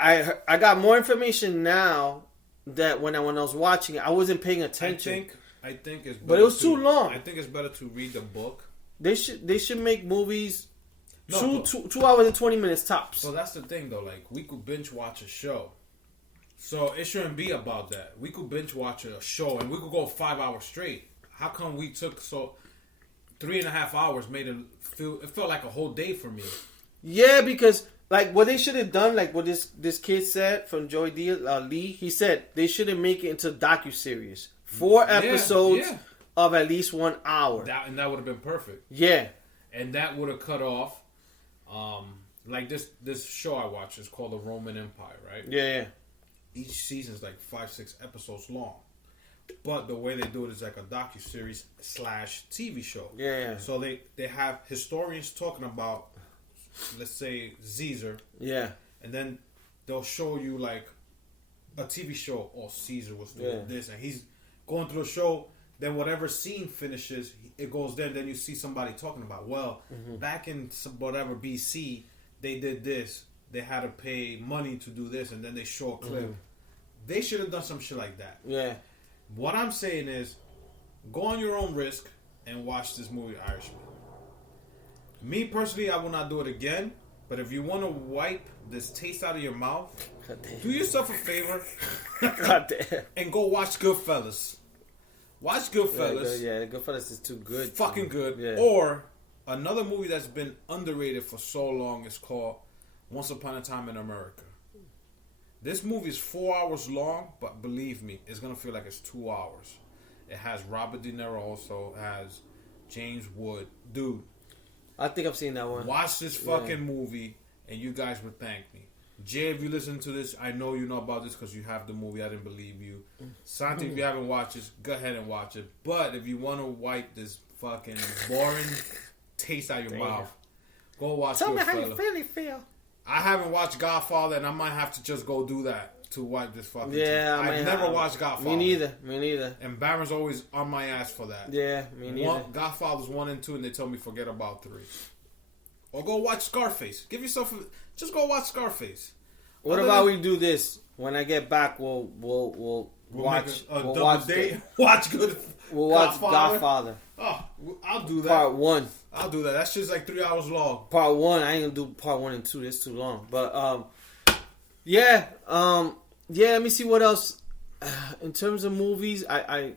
I got more information now that when I was watching it, I wasn't paying attention. I think it's better, but it was too long. I think it's better to read the book. They should make movies 2 hours and 20 minutes tops. So that's the thing though, like we could binge watch a show. So it shouldn't be about that. We could binge watch a show and we could go 5 hours straight. How come we took 3.5 hours made it felt like a whole day for me? Yeah, because like what they should have done, like what this kid said from Joey D. Lee, he said they shouldn't make it into docuseries. 4 episodes of at least 1 hour. That would have been perfect. Yeah. And that would have cut off, like this show I watched is called The Roman Empire, right? Yeah. Each season is like 5-6 episodes long. But the way they do it is like a docuseries / TV show. Yeah. So they have historians talking about, let's say, Caesar. Yeah. And then they'll show you like a TV show. Oh, Caesar was doing this, and he's going through a show. Then whatever scene finishes, it goes there. Then you see somebody talking about, well, back in whatever BC, they did this. They had to pay money to do this, and then they show a clip. They should have done some shit like that. Yeah. What I'm saying is, go on your own risk and watch this movie, Irishman. Me personally, I will not do it again. But if you want to wipe this taste out of your mouth, do yourself a favor and go watch Goodfellas. Watch Goodfellas. Yeah, Goodfellas is too good. Fucking good. Yeah. Or another movie that's been underrated for so long is called Once Upon a Time in America. This movie is 4 hours long, but believe me, it's going to feel like it's 2 hours. It has Robert De Niro also. It has James Wood. Dude. I think I've seen that one. Watch this fucking movie, and you guys would thank me. Jay, if you listen to this, I know you know about this because you have the movie. I didn't believe you. Santi, if you haven't watched this, go ahead and watch it. But if you want to wipe this fucking boring taste out of your mouth, go watch Goodfellas. Tell me how you really feel. I haven't watched Godfather, and I might have to just go do that to wipe this fucking taste. I've never watched Godfather. Me neither. And Baron's always on my ass for that. Yeah, me neither. Godfather's 1 and 2, and they told me forget about 3. Or go watch Scarface. Just go watch Scarface. What about we do this? When I get back, we'll watch a double date. Watch Godfather. Oh, I'll do that. Part 1. I'll do that. That's just like 3 hours long. Part 1. I ain't gonna do part 1 and 2. It's too long. But let me see what else. In terms of movies, I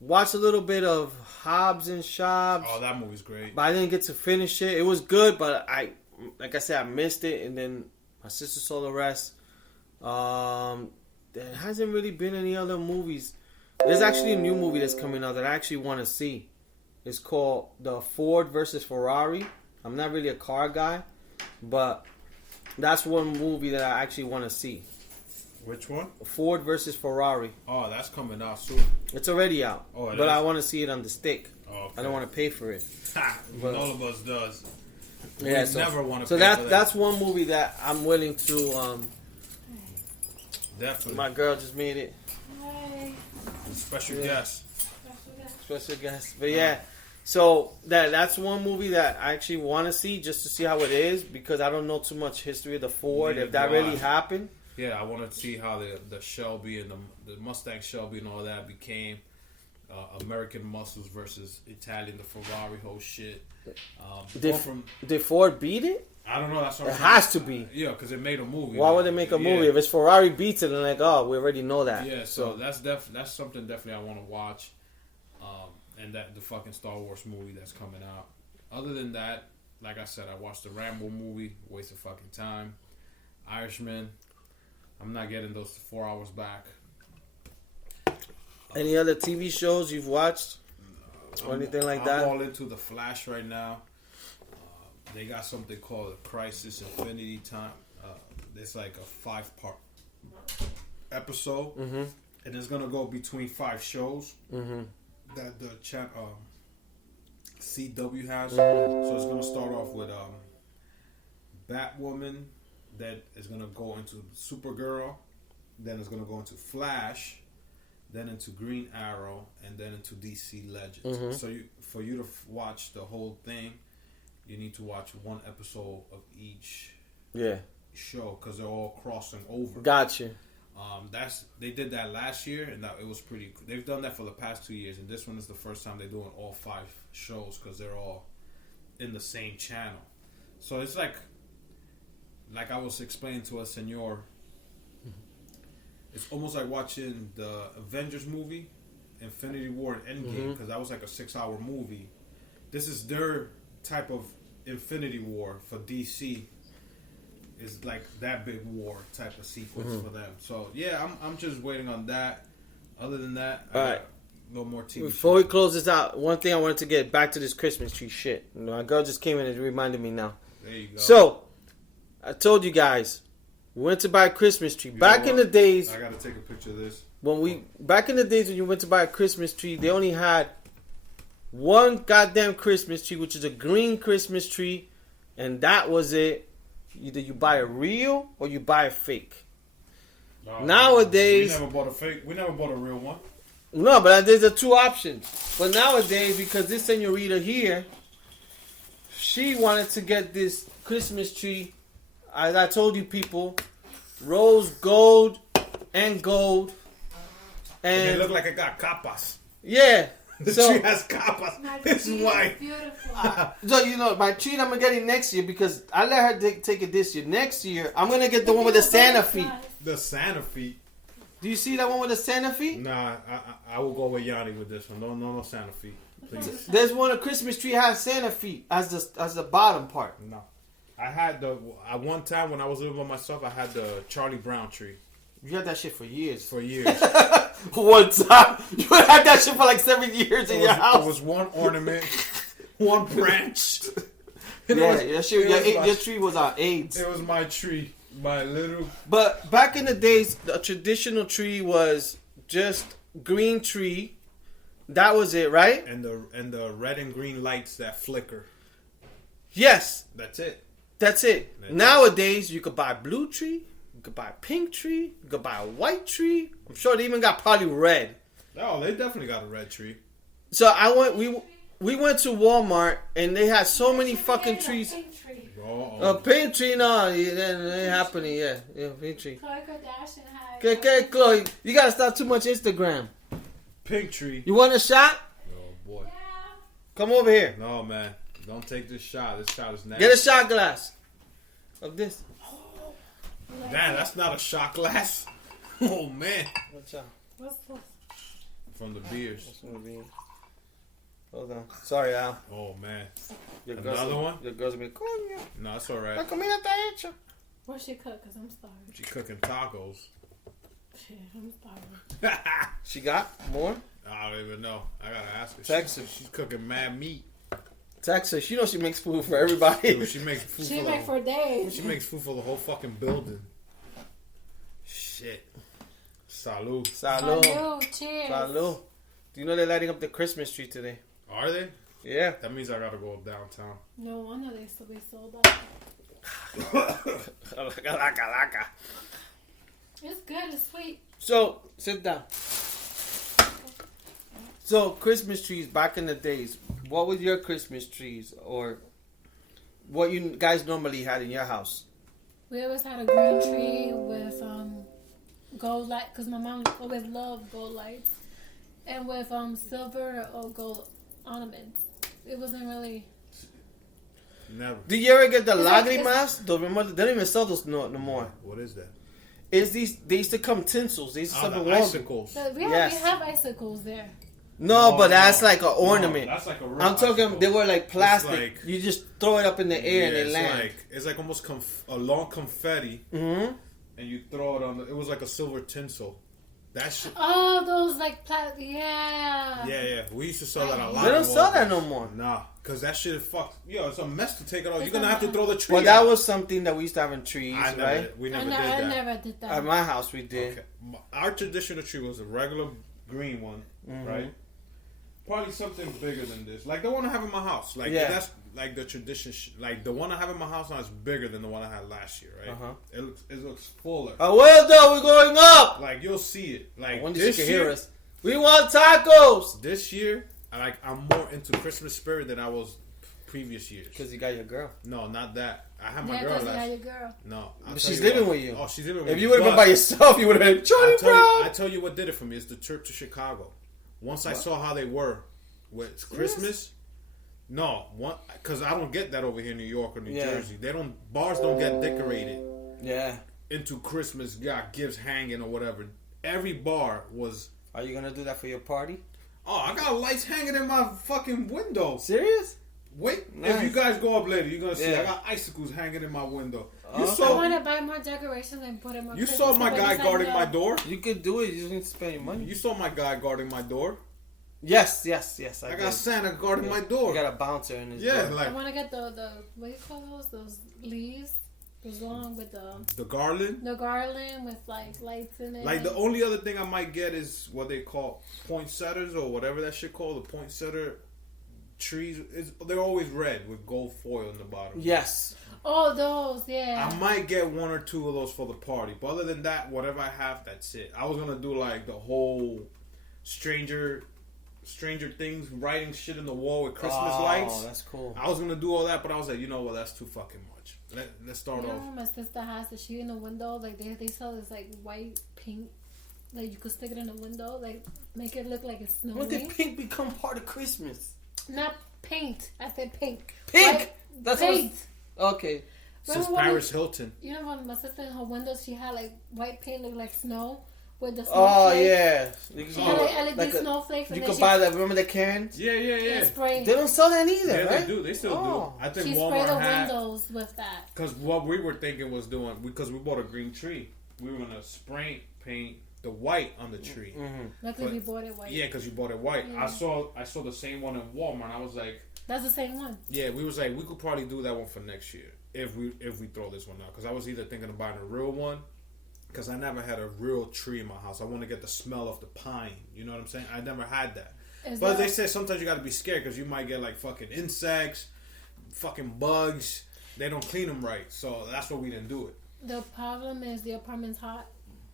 watched a little bit of Hobbs and Shaw. Oh, that movie's great. But I didn't get to finish it. It was good, but like I said, I missed it, and then my sister saw the rest. There hasn't really been any other movies. There's actually a new movie that's coming out that I actually want to see. It's called The Ford versus Ferrari. I'm not really a car guy, but that's one movie that I actually want to see. Which one? Ford versus Ferrari. Oh, that's coming out soon. It's already out. Oh, but I want to see it on the stick. Oh, okay. I don't want to pay for it. But all of us does. Yeah, never want to. So that's one movie that I'm willing to. Definitely. My girl just made it. Hi. Special guest. But yeah, so that's one movie that I actually want to see just to see how it is because I don't know too much history of the Ford. If that really happened. Yeah, I want to see how the Shelby and the Mustang Shelby and all that became American muscles versus Italian, the Ferrari whole shit. Did Ford beat it? I don't know. That's what it has to be. Yeah, because it made a movie. Why would they make a movie if it's Ferrari beats it? And like, oh, we already know that. Yeah, so that's something definitely I want to watch. And that the fucking Star Wars movie that's coming out. Other than that, like I said, I watched the Rambo movie. Waste of fucking time. Irishman. I'm not getting those 4 hours back. Any other TV shows you've watched? Or anything like that? I'm all into The Flash right now. They got something called a Crisis Infinity Time. It's like a 5-part episode. Mm-hmm. And it's going to go between 5 shows that the CW has. So it's going to start off with Batwoman. That is going to go into Supergirl. Then it's going to go into Flash. Then into Green Arrow. And then into DC Legends. So for you to watch the whole thing, you need to watch one episode of each show because they're all crossing over. Gotcha. They did that last year, and it was pretty. They've done that for the past 2 years, and this one is the first time they're doing all 5 shows because they're all in the same channel. So it's like I was explaining to a senor. It's almost like watching the Avengers movie, Infinity War and Endgame, because that was like a 6-hour movie. This is their type of Infinity War for DC. Is like that big war type of sequence for them. So yeah, I'm just waiting on that. Other than that, all right, a little more TV. Before we close this out, one thing I wanted to get back to this Christmas tree shit. My girl just came in and reminded me now. There you go. So I told you guys, we went to buy a Christmas tree. Back in the days, I gotta take a picture of this. Back in the days when you went to buy a Christmas tree, they only had one goddamn Christmas tree, which is a green Christmas tree, and that was it. Either you buy a real or you buy a fake. No, nowadays, we never bought a fake. We never bought a real one. No, but there's the 2 options. But nowadays, because this senorita here, she wanted to get this Christmas tree, as I told you people, rose gold and gold. And it looked like it got capas. Yeah. The tree has capas. This is why. Beautiful. So, you know, my tree I'm going to get it next year because I let her take it this year. Next year, I'm going to get the one with the Santa feet. The Santa feet. Do you see that one with the Santa feet? Nah, I will go with Yanni with this one. No Santa feet. Please. There's one, a Christmas tree has Santa feet as the bottom part. No. I had at one time when I was living by myself, I had the Charlie Brown tree. You had that shit for years. For years. One time. You had that shit for like 7 years in your house. It was one ornament, one branch. Your tree was on AIDS. It was my tree. My little... But back in the days, the traditional tree was just green tree. That was it, right? And the red and green lights that flicker. Yes. That's it. That's it. Nowadays, you could buy a blue tree. You could buy a pink tree. You could buy a white tree. I'm sure they even got probably red. Oh, they definitely got a red tree. So we went to Walmart and they had so many fucking trees. A pink tree, no, it ain't happening. Yeah, pink tree. Khloe Kardashian had. Okay, Chloe, you gotta stop too much Instagram. Pink tree. You want a shot? Oh boy. Yeah. Come over here. No man, don't take this shot. This shot is nasty. Get a shot glass of this. Damn, that's not a shot glass. Oh man. Watch out. What's this? From the beers. Hold on. Sorry, Al. Oh man. Another one? Your girl's gonna be coño. No, it's alright. La comida está hecha. What she cook? Cause I'm starving. She cooking tacos. Shit, I'm starving. She got more? I don't even know. I gotta ask her. Text her. She's cooking mad meat. Text her. She knows she makes food for everybody. Dude, she makes food She for make for days. She makes food for the whole fucking building. Shit. Salud. Salud. Salud. Cheers. Salud. Do you know they're lighting up the Christmas tree today? Are they? Yeah. That means I gotta go downtown. No wonder they still be sold out. It's good. It's sweet. So, sit down. So, Christmas trees back in the days. What were your Christmas trees, or what you guys normally had in your house? We always had a green tree with gold light, because my mom always loved gold lights, and with silver or gold ornaments. It wasn't really. Never. Did you ever get the lagrimas? They don't even sell those no more. What is that? It's these. They used to come tinsels. They used to sell the the walls. icicles. So we Yes. have icicles there. No, but that's no. like an ornament. No, that's like a real I'm talking. icicle. They were like plastic. Like, you just throw it up in the air and they land. It's like almost a long confetti, Mm-hmm. and you throw it on. It was like a silver tinsel. That shit. Oh, those like yeah. Yeah. We used to sell that a lot. They don't sell that no more. Nah, cause that shit is fucked. Yo, it's a mess to take it off. It's You're gonna have to throw the tree. Well, that out. was something that we used to have in trees, right? We I never did that. never did that. At my house, we did. Okay. Our traditional tree was a regular green one, right? Probably something bigger than this. Like the one I have in my house. Like that's like the tradition. Like the one I have in my house now is bigger than the one I had last year, right? It looks fuller. Well, though we're going up. Like you'll see it. Like I wonder this if she can year, hear us. We want tacos. This year, I'm more into Christmas spirit than I was previous years. Because you got your girl. No, not that. I had my Yeah, girl because you last. had your girl. No, But she's living with you. Oh, she's living with If me. you would have been But by yourself, you would have been Charlie Brown. I tell you what did it for me is the trip to Chicago. Once I saw how they were with Christmas. No, because I don't get that over here in New York or New Jersey. Bars don't get decorated. Yeah. Into Christmas, got gifts hanging or whatever. Every bar was. Are you gonna do that for your party? Oh, I got lights hanging in my fucking window. Serious? Wait, Nice. if you guys go up later, you're gonna see Yeah. I got icicles hanging in my window. I want to buy more decorations and put them on. You saw my guy guarding my door. You could do it. You just need to spend your money. You saw my guy guarding my door. Yes. I got Santa guarding my door. You got a bouncer in his Yeah, door. like I want to get the what do you call those leaves? Goes along with the garland. the garland with like lights in it. Like the only other thing I might get is what they call poinsettias or whatever that shit called. The poinsettia trees. They're always red with gold foil in the bottom. Yes. Oh, those, yeah. I might get one or two of those for the party. But other than that, whatever I have, that's it. I was gonna do like the whole Stranger Things writing shit in the wall with Christmas lights. Oh, that's cool. I was gonna do all that, but I was like, you know what? That's too fucking much. Let's start You know off. what my sister has the sheet in the window? Like they sell this like white pink, like you could stick it in the window, like make it look like it's snowing. When did pink become part of Christmas? Not paint. I said pink. Pink. White That's paint. Okay. Since Remember when Paris Hilton. You know when my sister in her windows she had like white paint look like snow with the Oh snowflakes. yeah. You She had like LED like snowflakes. you and could then buy that. Remember the cans? Yeah. spray. They don't sell that either, Yeah, right? they do. They still Oh. do. I think She sprayed Walmart the had. windows with that. Because what we were thinking was doing, because we bought a green tree, we were gonna spray paint the white on the tree. Mm-hmm. Luckily we bought it white. Yeah, because you bought it white. Yeah. I saw the same one in Walmart. And I was like, That's the same one. yeah, we was like, we could probably do that one for next year if we throw this one out. Because I was either thinking of buying a real one, because I never had a real tree in my house. I want to get the smell of the pine. You know what I'm saying? I never had that. But they say sometimes you got to be scared because you might get like fucking insects, fucking bugs. They don't clean them right, so that's why we didn't do it. The problem is the apartment's hot.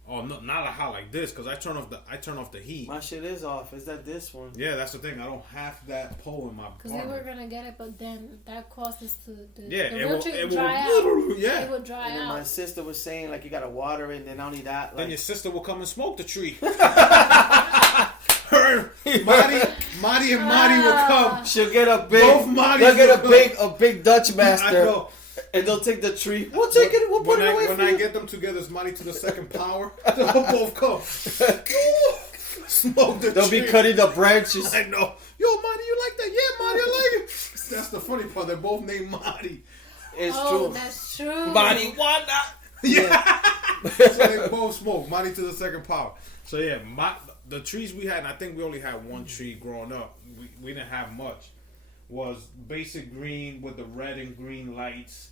Oh, no, not a hot like this because I turn off the heat. My shit is off. Is that this one? Yeah, that's the thing. I don't have that pole in my Because we apartment. were gonna get it, but then that caused us to Yeah, the it real will- tree it dry will out. literally- yeah. It would dry And then my out. sister was saying like you gotta water it, and then not only that, like Then your sister will come and smoke the tree. Her, Marty and Marty will come. she'll get a big, Both Martys they'll get will a big Dutch I master, know. and they'll take the tree. We'll take it. We'll put it away When for I you. get them together, it's Marty to the second power. They'll both come. Smoke the They'll tree. be cutting the branches. I know. Yo, Marty, you like that? Yeah, Marty, I like it. That's the funny part. They're both named Marty. It's Oh, true. that's true. Marijuana. Yeah. So they both smoke. Marty to the second power. So yeah, the trees we had, and I think we only had one tree growing up. We didn't have much. Was basic green with the red and green lights,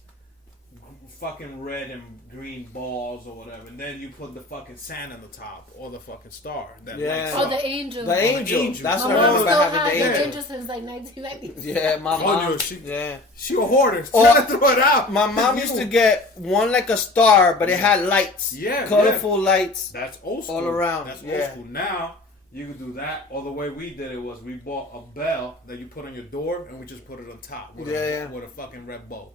fucking red and green balls or whatever, and then you put the fucking sand on the top or the fucking star that Yeah. lights Oh, up. the angel. The angel. angel. That's My what I mom remember still having has the the angel. angel since like 1990. Yeah, my Oh, mom. no, she Yeah. a hoarder. Oh, Try to throw it out. My mom used to get one like a star, but it had lights. Yeah, Colorful lights. That's old school. All around, That's yeah. old school. Now you can do that. Or the way we did it was we bought a bell that you put on your door and we just put it on top with, with a fucking red bow.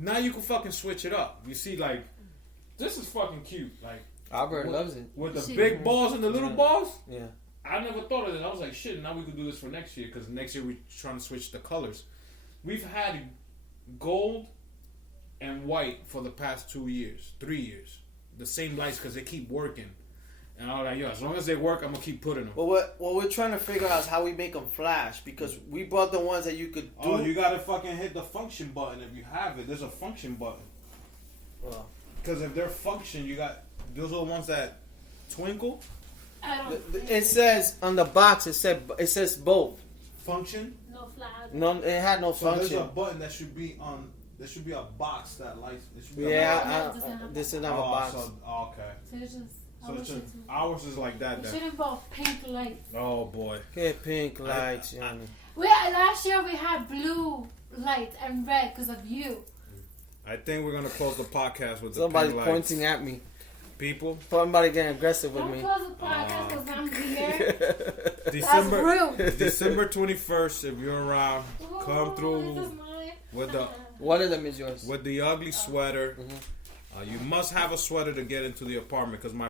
Now you can fucking switch it up. You see, like, this is fucking cute. Like, Albert loves it. with the big balls and the little balls. Yeah. I never thought of this. I was like, shit, now we could do this for next year because next year we're trying to switch the colors. We've had gold and white for the past 3 years. The same lights because they keep working. And I was like, yo, as long as they work, I'm going to keep putting them. Well, what we're trying to figure out is how we make them flash, because we bought the ones that you could do. Oh, you got to fucking hit the function button if you have it. There's a function button. Well, Because if they're function, those are the ones that twinkle. I don't it says on the box. It says both. Function. no flash. No, it had no So there's function. a button that should be on. There should be a box that lights. There should be a Yeah, No, it doesn't have this that. is not a box. Okay. So it's just So it's ours is like that we then. should involve pink lights. Oh boy. Get pink lights, Yanni. Last year we had blue lights and red because of you. I think we're gonna close the podcast with Somebody the pink lights. pointing at me. People. Somebody getting aggressive with Don't me. close the podcast because I'm here. December That's rude. December 21st. If you're around, come This through is mine. with the One of them is yours. With the ugly sweater. You must have a sweater to get into the apartment because my